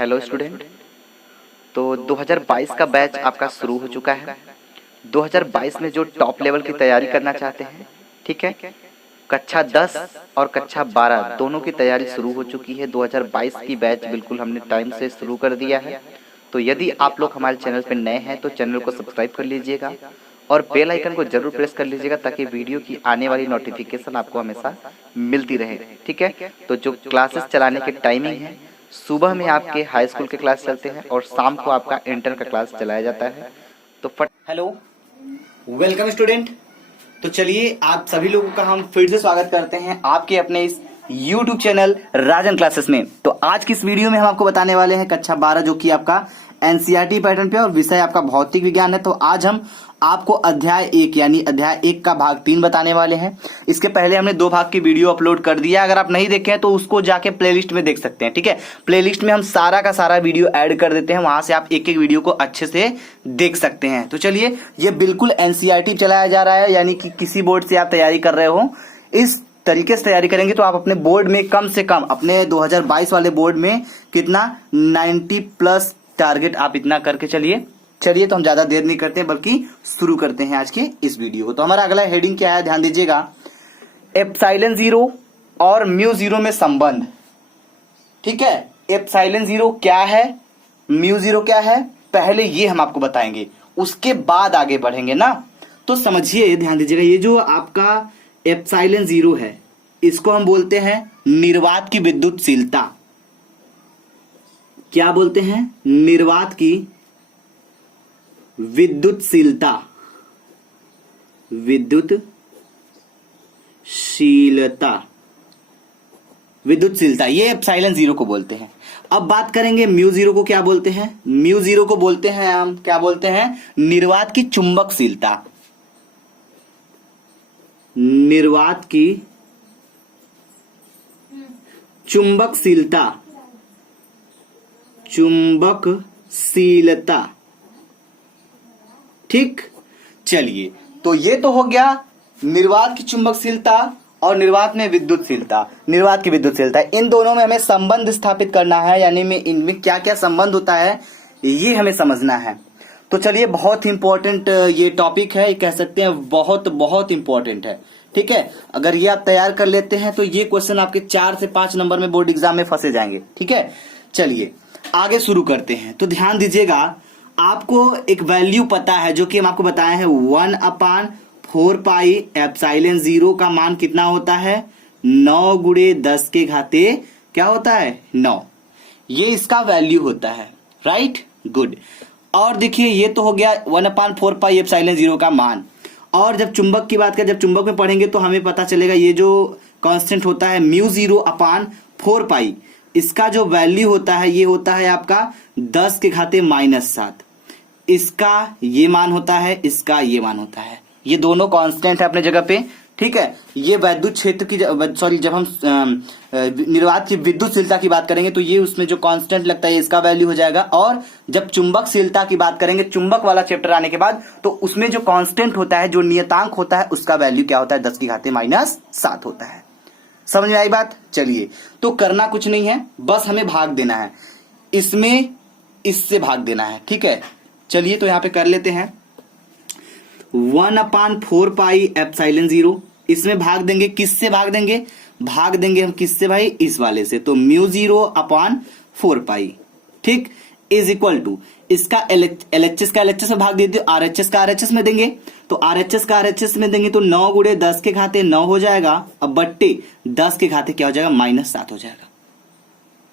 Hello student. तो 2022 का batch आपका शुरू हो चुका है। 2022 में जो टॉप लेवल की तैयारी करना चाहते हैं, ठीक है, कक्षा 10 और कक्षा 12 दोनों की तैयारी शुरू हो चुकी है। 2022 की बैच बिल्कुल हमने टाइम से शुरू कर दिया है। तो यदि आप लोग हमारे चैनल पर नए हैं तो चैनल को सब्सक्राइब कर लीजिएगा और बेल आइकन को जरूर प्रेस कर लीजिएगा ताकि वीडियो की आने वाली नोटिफिकेशन आपको हमेशा मिलती रहे, ठीक है। तो जो क्लासेस चलाने की टाइमिंग है, सुबह में आपके हाई स्कूल के क्लास चलते हैं और शाम को आपका इंटर का क्लास चलाया जाता है। तो हेलो, वेलकम स्टूडेंट। तो चलिए आप सभी लोगों का हम फिर से स्वागत करते हैं आपके अपने इस YouTube चैनल राजन क्लासेस में। तो आज की इस वीडियो में हम आपको बताने वाले हैं कक्षा 12 जो कि आपका एनसीईआरटी पैटर्न पे और विषय आपका भौतिक विज्ञान है। तो आज हम आपको अध्याय 1 यानी अध्याय 1 का भाग 3 बताने वाले हैं। इसके पहले हमने 2 भाग की वीडियो अपलोड कर दिया, अगर आप नहीं देखे हैं तो उसको जाके प्लेलिस्ट में देख सकते हैं, ठीक है। प्लेलिस्ट में हम सारा का सारा वीडियो ऐड कर देते हैं, वहां से आप एक एक वीडियो को अच्छे से देख सकते हैं। तो चलिए, ये बिल्कुल एनसीईआरटी चलाया जा रहा है, यानी कि किसी बोर्ड से आप तैयारी कर रहे हो इस तरीके से तैयारी करेंगे तो आप अपने बोर्ड में कम से कम अपने 2022 वाले बोर्ड में कितना 90+ टारगेट आप इतना करके चलिए। तो हम ज्यादा देर नहीं करते हैं बल्कि शुरू करते हैं आज के इस वीडियो को। तो हमारा अगला हेडिंग क्या है, ध्यान दीजिएगा। एप्सिलॉन 0 और म्यू 0 में संबंध, ठीक है। एप्सिलॉन 0 क्या है, म्यू 0 क्या है, पहले ये हम आपको बताएंगे, उसके बाद आगे बढ़ेंगे ना। तो समझिए, ध्यान दीजिएगा, ये जो आपका एप्सिलॉन 0 है इसको हम बोलते हैं निर्वात की विद्युतशीलता। क्या बोलते हैं? निर्वात की विद्युतशीलता। विद्युतशीलता ये एप्सिलॉन 0 को बोलते हैं। अब बात करेंगे म्यू 0 को क्या बोलते हैं। म्यू 0 को बोलते हैं हम क्या बोलते हैं, निर्वात की चुंबकशीलता। निर्वात की चुंबकशीलता, चुंबकशीलता, ठीक। चलिए, तो ये तो हो गया निर्वात की चुंबकशीलता और निर्वात में विद्युतशीलता। निर्वात की विद्युतशीलता, इन दोनों में हमें संबंध स्थापित करना है, यानी में इनमें क्या क्या संबंध होता है ये हमें समझना है। तो चलिए, बहुत इंपॉर्टेंट ये टॉपिक है, कह सकते हैं बहुत बहुत इंपॉर्टेंट है, ठीक है। अगर ये आप तैयार कर लेते हैं तो ये क्वेश्चन आपके 4 से 5 नंबर में बोर्ड एग्जाम में फंसे जाएंगे, ठीक है। चलिए आगे शुरू करते हैं। तो ध्यान दीजिएगा, आपको एक वैल्यू पता है जो कि हम आपको बताए हैं 1/4 पाई एप्सिलॉन 0 का मान कितना होता है, 9 गुणे 10 के घाते क्या होता है, 9। ये इसका वैल्यू होता है, राइट, गुड। और देखिए, ये तो हो गया 1/4 पाई एप्सिलॉन 0 का मान। और जब चुंबक की बात करें, जब चुंबक में पढ़ेंगे तो हमें पता चलेगा ये जो कांस्टेंट होता है म्यू 0/4 पाई, इसका जो वैल्यू होता है ये होता है आपका 10 के घाते -7। इसका ये मान होता है, इसका ये मान होता है, ये दोनों कांस्टेंट है अपने जगह पे, ठीक है। ये वैद्युत क्षेत्र की जब हम निर्वात की विद्युतशीलता की बात करेंगे तो ये उसमें जो कांस्टेंट लगता है इसका वैल्यू हो जाएगा। और जब चुंबकशीलता की बात करेंगे, चुंबक वाला चैप्टर आने के बाद, तो उसमें जो कांस्टेंट होता है, जो नियतांक होता है, उसका वैल्यू क्या होता है, 10 के घाते -7 होता है। समझ में आई बात? चलिए, तो करना कुछ नहीं है, बस हमें भाग देना है, इसमें इससे भाग देना है, ठीक है। चलिए, तो यहां पे कर लेते हैं 1/4 पाई एप्सिलॉन 0, इसमें भाग देंगे, किससे भाग देंगे, भाग देंगे हम किससे भाई, इस वाले से। तो म्यू 0/4 पाई, ठीक, इज इक्वल टू इसका LHS का LHS में भाग दे दो, RHS का RHS में देंगे। तो RHS का RHS में देंगे तो 9 गुणे 10 के घाते 9 हो जाएगा, अब बट्टे 10 के घाते क्या हो जाएगा, -7 हो जाएगा।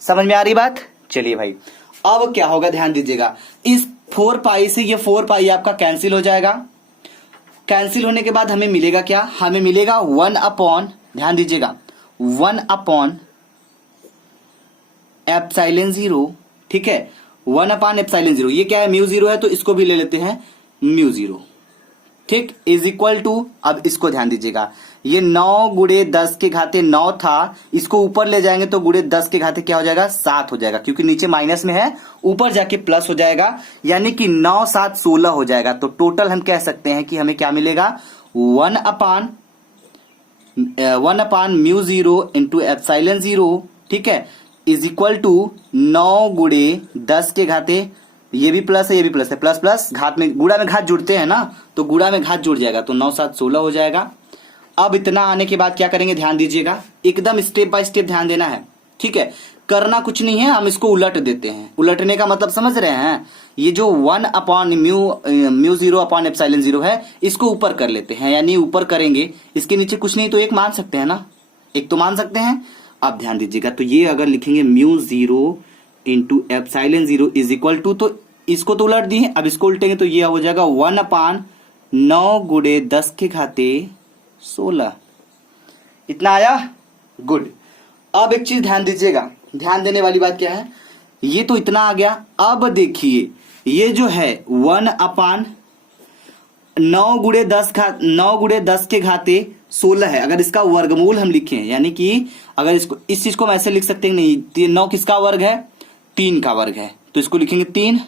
समझ में आ रही बात? चलिए भाई, अब क्या होगा, ध्यान दीजिएगा, इस 4 पाई से ये 4 पाई आपका कैंसिल हो जाएगा। कैंसिल होने के बाद हमें मिलेगा क्या, हमें मिलेगा 1/, ध्यान दीजिएगा, 1/एप्सिलॉन 0, ठीक है। 1/एप्सिलॉन 0, ये क्या है, म्यू 0 है, तो इसको भी ले लेते हैं म्यू 0, ठीक, इज इक्वल टू, अब इसको ध्यान दीजिएगा, ये 9 गुणे 10 के घाते 9 था, इसको ऊपर ले जाएंगे तो गुणे 10 के घाते क्या हो जाएगा, 7 हो जाएगा, क्योंकि नीचे माइनस में है, ऊपर जाके प्लस हो जाएगा, यानी कि 9 7 16 हो जाएगा। तो टोटल हम कह सकते हैं कि हमें क्या मिलेगा, 1/म्यू 0 इंटू एप्सिलॉन 0, ठीक है। इज इक्वल टू 9 गुणे 10 के घाते, ये भी प्लस है ये भी प्लस है, प्लस प्लस घात में गुणा में घात जुड़ते हैं ना, तो गुणा में घात जुड़ जाएगा, तो 9 7 16 हो जाएगा। अब इतना आने के बाद क्या करेंगे, ध्यान दीजिएगा, एकदम स्टेप बाय स्टेप ध्यान देना है, ठीक है। करना कुछ नहीं है, हम इसको उलट देते हैं। उलटने का मतलब समझ रहे हैं, ये जो 1 अपॉन म्यू 0 अपॉन एप्सिलॉन 0 है, इसको ऊपर कर लेते हैं, यानी ऊपर करेंगे, इसके नीचे कुछ नहीं तो एक मान सकते हैं ना, एक तो मान सकते हैं। अब ध्यान दीजिएगा, तो ये अगर लिखेंगे mu 0 into epsilon 0 is equal to, तो इसको तो उलट दिए, अब इसको उल्टेंगे तो ये हो जाएगा 1 अपान 9 गुणे 10 के घाते 16। इतना आया, गुड। अब एक चीज ध्यान दीजिएगा, ध्यान देने वाली बात क्या है, ये तो इतना आ गया। अब देखिए ये जो है 1 अपान 9 गुणे 10 के घाते 16 है। अगर इसका वर्गमूल हम लिखें, यानी कि अगर इसको इस चीज को हम ऐसे लिख सकते हैं, नहीं 9 किसका वर्ग है, 3 का वर्ग है, तो इसको लिखेंगे 3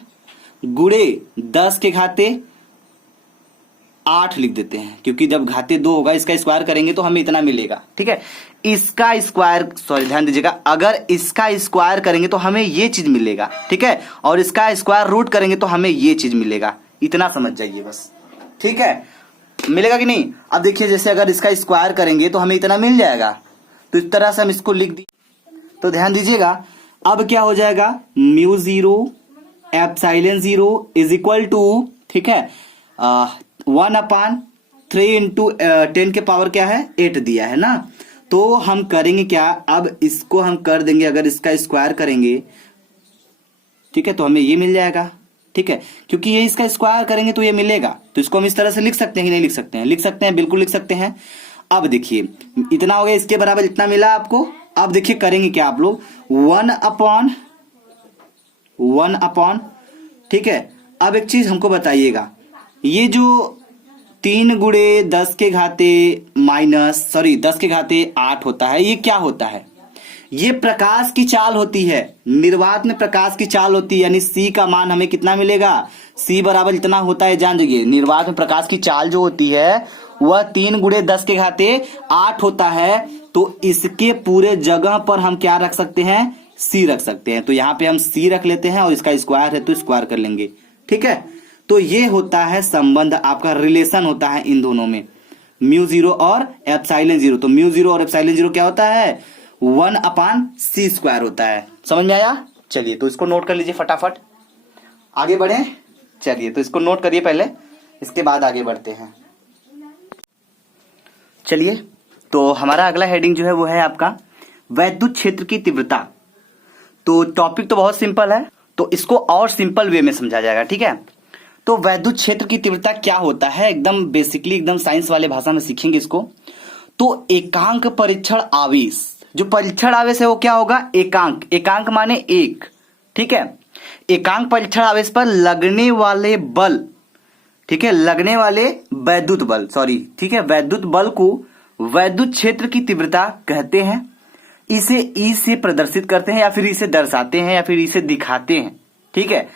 गुणे 10 के घाते 8 लिख देते हैं, क्योंकि जब घाते 2 होगा इसका स्क्वायर करेंगे तो हमें इतना मिलेगा, ठीक है। इसका स्क्वायर, सॉरी ध्यान दीजिएगा, अगर इसका स्क्वायर करेंगे तो हमें ये चीज मिलेगा, ठीक है, और इसका स्क्वायर रूट करेंगे तो हमें ये चीज मिलेगा। इतना समझ जाइए बस, ठीक है, मिलेगा कि नहीं। अब देखिए जैसे अगर इसका स्क्वायर करेंगे तो हमें इतना मिल जाएगा, तो इस तरह से हम इसको लिख दी। तो ध्यान दीजिएगा, अब क्या हो जाएगा, mu 0 epsilon 0 is equal to, ठीक है, 1 अपान 3 इंटू 10 के पावर क्या है 8 दिया है ना। तो हम करेंगे क्या, अब इसको हम कर देंगे, अगर इसका स्क्वायर करेंगे, ठीक है, तो हमें ये मिल जाएगा, ठीक है, क्योंकि ये इसका स्क्वायर करेंगे तो ये मिलेगा। तो इसको हम इस तरह से लिख सकते हैं कि नहीं लिख सकते हैं, लिख सकते हैं, बिल्कुल लिख सकते हैं। अब देखिए इतना हो गया, इसके बराबर इतना मिला आपको। अब देखिए करेंगे क्या आप लोग, 1 अपॉन, ठीक है। अब एक चीज हमको बताइएगा, ये जो 3 गुणे 10 के घाते 10 के घाते 8 होता है, ये क्या होता है, ये प्रकाश की चाल होती है, निर्वात में प्रकाश की चाल होती है, यानी C का मान हमें कितना मिलेगा, C बराबर इतना होता है, जान जाइए, निर्वात में प्रकाश की चाल जो होती है वह 3 गुणे 10 के घाते 8 होता है। तो इसके पूरे जगह पर हम क्या रख सकते हैं, C रख सकते हैं। तो यहाँ पे हम C रख लेते हैं, और इसका स्क्वायर है तो स्क्वायर कर लेंगे, ठीक है। तो ये होता है संबंध, आपका रिलेशन होता है इन दोनों में, म्यू 0 और एप्सिलॉन 0। तो म्यू 0 और एप्सिलॉन 0 क्या होता है, 1 अपान C स्क्वायर होता है। समझ में आया। चलिए तो इसको नोट कर लीजिए फटाफट, आगे बढ़े। चलिए तो इसको नोट करिए पहले, इसके बाद आगे बढ़ते हैं। चलिए तो हमारा अगला हेडिंग जो है वो है आपका वैद्युत क्षेत्र की तीव्रता। तो टॉपिक तो बहुत सिंपल है, तो इसको और सिंपल वे में समझा जाएगा, ठीक है। तो वैद्युत क्षेत्र की तीव्रता क्या होता है, एकदम बेसिकली एकदम साइंस वाले भाषा में सीखेंगे इसको। तो एकांक परीक्षण आवेश, जो परीक्षण आवेश है वो क्या होगा, एकांक, एकांक माने एक, ठीक है। एकांक परीक्षण आवेश पर लगने वाले बल, ठीक है, लगने वाले वैद्युत बल, सॉरी, ठीक है, वैद्युत बल को वैद्युत क्षेत्र की तीव्रता कहते हैं। इसे ई से प्रदर्शित करते हैं, या फिर इसे दर्शाते हैं, या फिर इसे दिखाते हैं, ठीक है।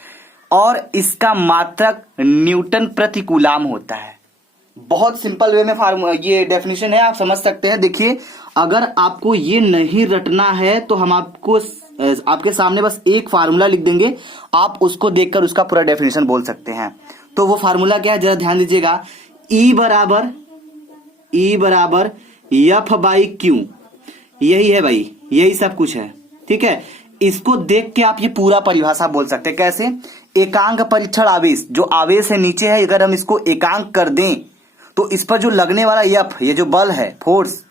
और इसका मात्रक न्यूटन प्रति कूलाम होता है। बहुत सिंपल वे में फार्मूला, ये डेफिनेशन है, आप समझ सकते हैं। देखिए अगर आपको ये नहीं रटना है तो हम आपको आपके सामने बस एक फार्मूला लिख देंगे, आप उसको देखकर उसका पूरा डेफिनेशन बोल सकते हैं। तो वो फार्मूला क्या है, जरा ध्यान दीजिएगा, E बराबर एफ बाई क्यू, यही है भाई, यही सब कुछ है, ठीक है। इसको देख के आप ये पूरा परिभाषा बोल सकते हैं। कैसे, एकांक परीक्षण आवेश, जो आवेश है नीचे है, अगर हम इसको एकांक कर दें तो इस पर जो लगने वाला एफ, ये जो बल है, फोर्स,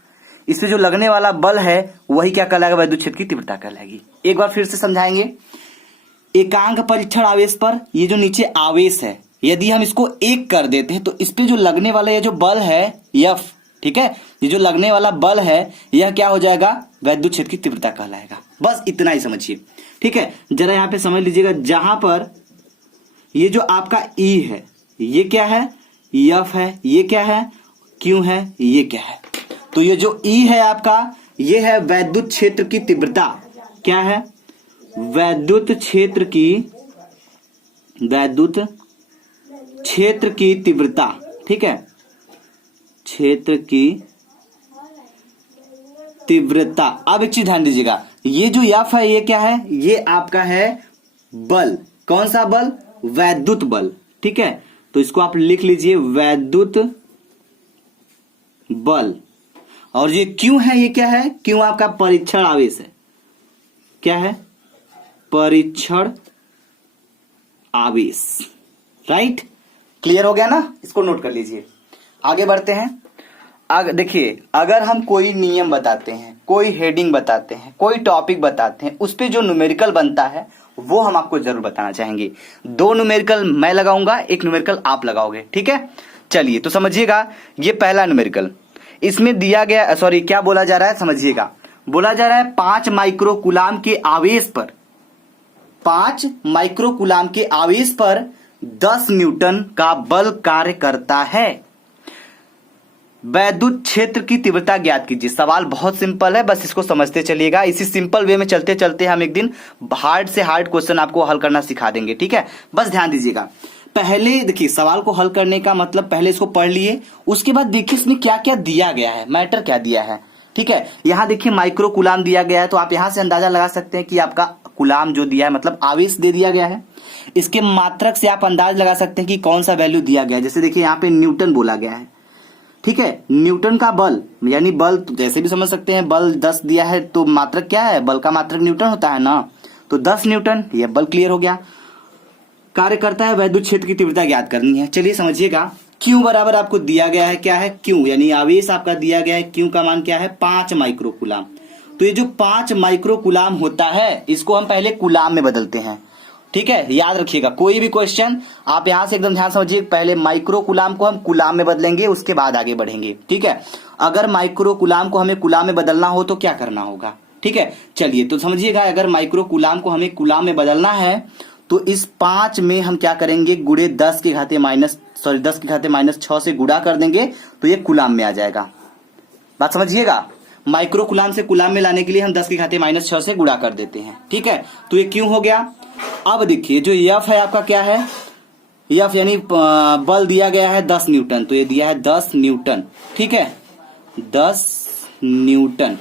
इस पे जो लगने वाला बल है वही क्या कहलाएगा, वैद्युत क्षेत्र की तीव्रता कहलाएगी। एक बार फिर से समझाएंगे। एकांक परीक्षण आवेश पर ये जो नीचे आवेश है, यदि हम इसको एक कर देते हैं तो इस पे जो लगने वाला ये जो बल है एफ, ठीक है, ये जो लगने वाला बल है यह क्या हो जाएगा, वैद्युत क्षेत्र की तीव्रता कहलाएगा। बस इतना ही समझिए, ठीक है। जरा यहाँ पे समझ लीजिएगा, जहां पर ये जो आपका E है, ये क्या है, एफ है, ये क्या है, क्यू है, ये क्या है। तो ये जो E है आपका, ये है वैद्युत क्षेत्र की तीव्रता। क्या है, वैद्युत क्षेत्र की तीव्रता, ठीक है, क्षेत्र की तीव्रता। अब एक चीज ध्यान दीजिएगा, ये जो F है ये क्या है, ये आपका है बल। कौन सा बल, वैद्युत बल, ठीक है। तो इसको आप लिख लीजिए वैद्युत बल। और ये Q है, ये क्या है, Q आपका परीक्षण आवेश है। क्या है, परीक्षण आवेश, राइट। क्लियर हो गया ना, इसको नोट कर लीजिए। आगे बढ़ते हैं। देखिए, अगर हम कोई नियम बताते हैं, कोई हेडिंग बताते हैं, कोई टॉपिक बताते हैं, उस पे जो न्यूमेरिकल बनता है वो हम आपको जरूर बताना चाहेंगे। 2 न्यूमेरिकल मैं लगाऊंगा, 1 न्यूमेरिकल आप लगाओगे, ठीक है। चलिए तो समझिएगा, ये पहला न्यूमेरिकल, इसमें दिया गया, सॉरी क्या बोला जा रहा है समझिएगा, बोला जा रहा है 5 माइक्रोकुलाम के आवेश पर, 5 माइक्रोकुलाम के आवेश पर 10 न्यूटन का बल कार्य करता है। वैद्युत क्षेत्र की तीव्रता ज्ञात कीजिए। सवाल बहुत सिंपल है, बस इसको समझते चलिएगा। इसी सिंपल वे में चलते चलते हम एक दिन हार्ड से हार्ड क्वेश्चन आपको हल करना सिखा देंगे, ठीक है। बस ध्यान दीजिएगा। पहले देखिए, सवाल को हल करने का मतलब पहले इसको पढ़ लिए, उसके बाद देखिए इसमें क्या क्या दिया गया है, मैटर क्या दिया है, ठीक है। यहां देखिए माइक्रो कुलाम दिया गया है, तो आप यहां से अंदाजा लगा सकते हैं कि आपका कुलाम जो दिया है मतलब आवेश दे दिया गया है। इसके मात्रक से आप अंदाज लगा सकते हैं कि कौन सा वैल्यू दिया गया है। जैसे देखिए यहाँ पे न्यूटन बोला गया है, ठीक है। न्यूटन का बल यानी बल जैसे भी समझ सकते हैं, बल 10 दिया है तो मात्रक क्या है, बल का मात्रक न्यूटन होता है ना, तो 10 न्यूटन, यह बल क्लियर हो गया। कार्य करता है, वैद्युत क्षेत्र की तीव्रता ज्ञात करनी है। चलिए समझिएगा, Q बराबर आपको दिया गया है, क्या है Q, यानी आवेश आपका दिया गया है, Q का मान क्या है 5 माइक्रोकुलाम। तो ये जो 5 माइक्रोकुलाम होता है, इसको हम पहले कुलाम में बदलते हैं, ठीक है। याद रखिएगा, कोई भी क्वेश्चन आप यहां से एकदम ध्यान समझिए, पहले माइक्रो कुलाम को हम कुलाम में बदलेंगे, उसके बाद आगे बढ़ेंगे, ठीक है। अगर माइक्रो कुलाम को हमें कुलाम में बदलना हो तो क्या करना होगा, ठीक है। चलिए तो समझिएगा, अगर माइक्रो कुलाम को हमें कुलाम में बदलना है तो इस 5 में हम क्या करेंगे, गुणे 10 के घाते माइनस 6 से गुणा कर देंगे, तो ये कुलाम में आ जाएगा। बात समझिएगा, माइक्रो कुलाम से कुलाम में लाने के लिए हम 10 के घाते माइनस 6 से गुणा कर देते हैं, ठीक है। तो ये क्यों हो गया। अब देखिए जो F है आपका क्या है, F यानी बल दिया गया है 10 न्यूटन, तो ये दिया है 10 न्यूटन, ठीक है, 10 न्यूटन।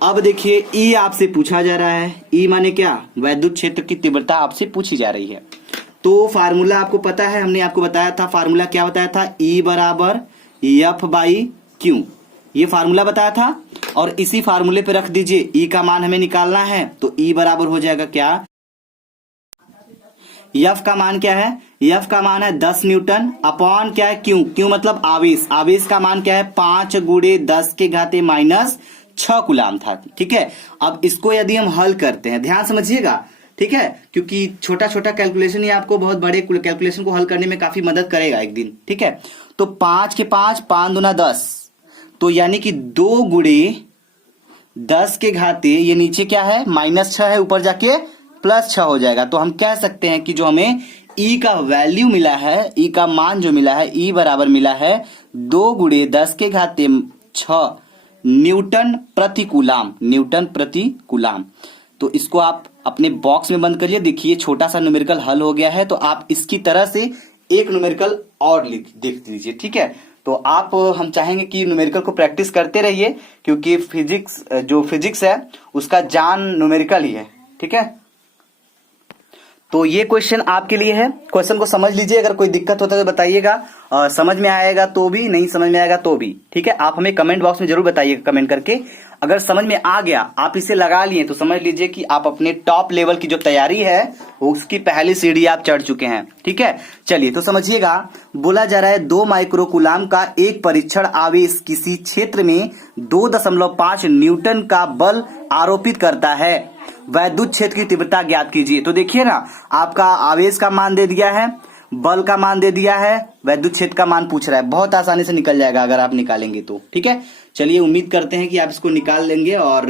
अब देखिए E आपसे पूछा जा रहा है, E माने क्या, वैद्युत क्षेत्र की तीव्रता आपसे पूछी जा रही है। तो फार्मूला आपको पता है, हमने आपको बताया था, फार्मूला क्या बताया था, E बराबर F बाई Q, ये फार्मूला बताया था। और इसी फार्मूले पे रख दीजिए, E का मान हमें निकालना है, तो E बराबर हो जाएगा क्या, F का मान क्या है, F का मान है 10 न्यूटन अपॉन क्या है Q मतलब आवेश, आवेश का मान क्या है 5 गुणे 10 के घाते माइनस 6 कुलाम था, ठीक है। अब इसको यदि हम हल करते हैं, ध्यान समझिएगा, ठीक है, क्योंकि छोटा छोटा कैलकुलेशन ही आपको बहुत बड़े कैलकुलेशन को हल करने में काफी मदद करेगा एक दिन, ठीक है। तो 5 के 5 दूना 10, तो यानी कि 2 गुणे 10 के घाते, ये नीचे क्या है माइनस 6 है, ऊपर जाके प्लस 6 हो जाएगा। तो हम कह सकते हैं कि जो हमें E का वैल्यू मिला है, E का मान जो मिला है, E बराबर मिला है 2 गुणे 10 के घाते 6 न्यूटन प्रति कुलाम, न्यूटन प्रति कुलाम। तो इसको आप अपने बॉक्स में बंद करिए। देखिए छोटा सा न्यूमेरिकल हल हो गया है, तो आप इसकी तरह से एक न्यूमेरिकल और देख लीजिए, ठीक है। तो आप, हम चाहेंगे कि न्यूमेरिकल को प्रैक्टिस करते रहिए, क्योंकि फिजिक्स है उसका जान न्यूमेरिकल ही है, ठीक है। तो ये क्वेश्चन आपके लिए है, क्वेश्चन को समझ लीजिए, अगर कोई दिक्कत होता है तो बताइएगा, समझ में आएगा तो भी, नहीं समझ में आएगा तो भी, ठीक है। आप हमें कमेंट बॉक्स में जरूर बताइएगा कमेंट करके। अगर समझ में आ गया, आप इसे लगा लिए, तो समझ लीजिए कि आप अपने टॉप लेवल की जो तैयारी है उसकी पहली सीढ़ी आप चढ़ चुके हैं, ठीक है। चलिए तो समझिएगा, बोला जा रहा है 2 माइक्रोकुलाम का एक परीक्षण आवेश किसी क्षेत्र में 2.5 न्यूटन का बल आरोपित करता है, वैद्युत क्षेत्र की तीव्रता ज्ञात कीजिए। तो देखिए ना, आपका आवेश का मान दे दिया है, बल का मान दे दिया है, वैद्युत क्षेत्र का मान पूछ रहा है। बहुत आसानी से निकल जाएगा अगर आप निकालेंगे तो, ठीक है। चलिए उम्मीद करते हैं कि आप इसको निकाल लेंगे और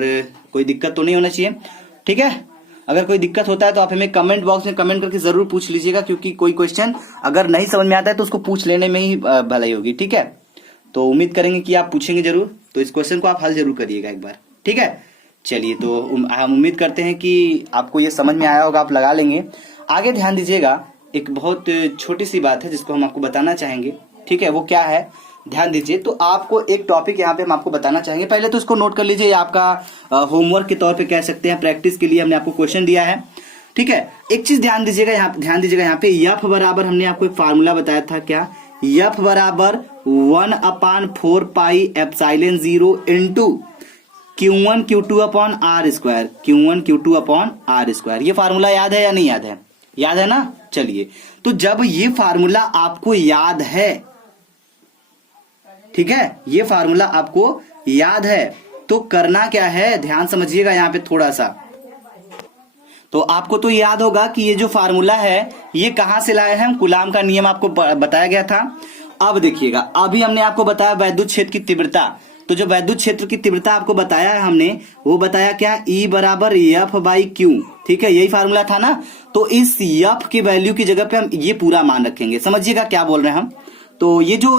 कोई दिक्कत तो नहीं होना चाहिए, ठीक है। अगर कोई दिक्कत होता है तो आप हमें कमेंट बॉक्स में कमेंट करके जरूर पूछ लीजिएगा, क्योंकि कोई क्वेश्चन अगर नहीं समझ में आता है तो उसको पूछ लेने में ही भलाई होगी, ठीक है। तो उम्मीद करेंगे कि आप पूछेंगे जरूर, तो इस क्वेश्चन को आप हल जरूर करिएगा एक बार, ठीक है। चलिए तो हम उम्मीद करते हैं कि आपको ये समझ में आया होगा, आप लगा लेंगे। आगे ध्यान दीजिएगा, एक बहुत छोटी सी बात है जिसको हम आपको बताना चाहेंगे, ठीक है। वो क्या है, ध्यान दीजिए। तो आपको एक टॉपिक यहाँ पे हम आपको बताना चाहेंगे, पहले तो इसको नोट कर लीजिए, ये आपका होमवर्क के तौर पे कह सकते हैं, प्रैक्टिस के लिए हमने आपको क्वेश्चन दिया है, ठीक है। एक चीज ध्यान दीजिएगा यहाँ पे एफ बराबर हमने आपको एक फार्मूला बताया था, क्या एफ बराबर 1/4 pi epsilon 0 into Q1 Q2 upon r square, Q1 Q2 upon r square. ये फार्मूला याद है या नहीं याद है? याद है ना। चलिए, तो जब ये फार्मूला आपको याद है, ठीक है, ये फार्मूला आपको याद है, तो करना क्या है, ध्यान समझिएगा यहाँ पे थोड़ा सा। तो आपको तो याद होगा कि ये जो फार्मूला है ये कहां से लाए हैं, कूलाम का नियम आपको बताया गया था। अब देखिएगा, अभी हमने आपको बताया वैद्युत क्षेत्र की तीव्रता, तो जो वैद्युत क्षेत्र की तीव्रता आपको बताया है हमने, वो बताया क्या, E बराबर एफ बाई क्यू, ठीक है, यही फार्मूला था ना। तो इस एफ की वैल्यू की जगह पे हम ये पूरा मान रखेंगे, समझिएगा क्या बोल रहे हैं हम। तो ये जो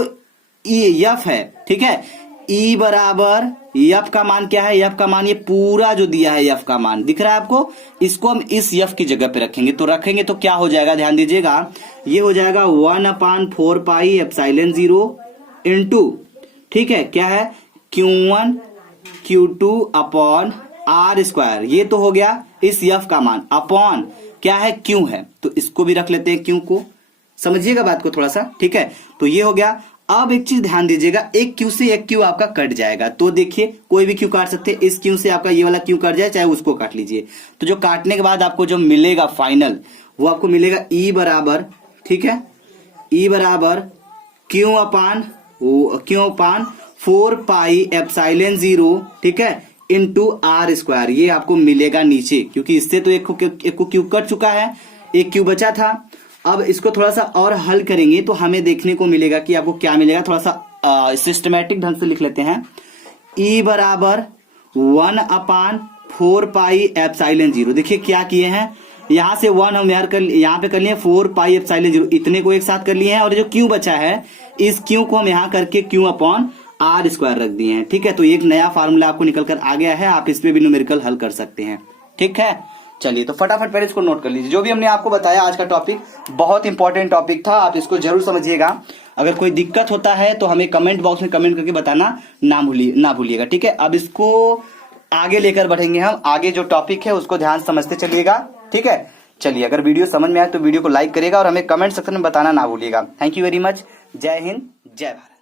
एफ है, ठीक है, E बराबर एफ का मान क्या है, एफ का मान ये पूरा जो दिया है एफ का मान दिख रहा है आपको, इसको हम इस एफ की जगह पे रखेंगे। तो रखेंगे तो क्या हो जाएगा, ध्यान दीजिएगा, ये हो जाएगा 1/4 पाई एप्सिलॉन 0 इंटू, ठीक है, क्या है, Q1 Q2 upon r square, ये तो हो गया इस एफ का मान, अपॉन क्या है, क्यू है, तो इसको भी रख लेते हैं क्यू को, समझिएगा बात को थोड़ा सा, ठीक है। तो ये हो गया। अब एक चीज ध्यान दीजिएगा, एक क्यू से एक क्यू आपका कट जाएगा, तो देखिए कोई भी क्यू काट सकते हैं, इस क्यू से आपका ये वाला क्यू कट जाए, चाहे उसको काट लीजिए। तो जो काटने के बाद आपको जो मिलेगा फाइनल, वो आपको मिलेगा E बराबर, ठीक है, E बराबर क्यू अपान 4 पाई एप्सिलॉन 0, ठीक है, इंटू आर स्क्वायर, ये आपको मिलेगा नीचे, क्योंकि इससे तो एक को क्यू कट चुका है, एक क्यू बचा था। अब इसको थोड़ा सा और हल करेंगे तो हमें देखने को मिलेगा कि आपको क्या मिलेगा, थोड़ा सा सिस्टमैटिक ढंग से लिख लेते हैं। E बराबर 1/4 पाई एप्सिलॉन 0, देखिए क्या किए हैं, यहां से 1 हम यहाँ पे कर लिए, 4 पाई एप्सिलॉन 0, इतने को एक साथ कर लिए हैं, और जो क्यू बचा है इस क्यू को हम यहाँ करके क्यू अपॉन आर स्क्वायर रख दिए हैं, ठीक है। तो एक नया फार्मूला आपको निकल कर आ गया है, आप इस पे भी न्यूमेरिकल हल कर सकते हैं, ठीक है। चलिए, तो फटाफट पहले इसको नोट कर लीजिए, जो भी हमने आपको बताया आज का टॉपिक बहुत इंपॉर्टेंट टॉपिक था, आप इसको जरूर समझिएगा। अगर कोई दिक्कत होता है तो हमें कमेंट बॉक्स में कमेंट करके बताना ना भूलिएगा, ठीक है। अब इसको आगे लेकर बढ़ेंगे हम, आगे जो टॉपिक है उसको ध्यान समझते चलिएगा, ठीक है। चलिए, अगर वीडियो समझ में आए तो वीडियो को लाइक करिएगा और हमें कमेंट सेक्शन में बताना ना भूलिएगा। Thank you very much. जय हिंद, जय भारत।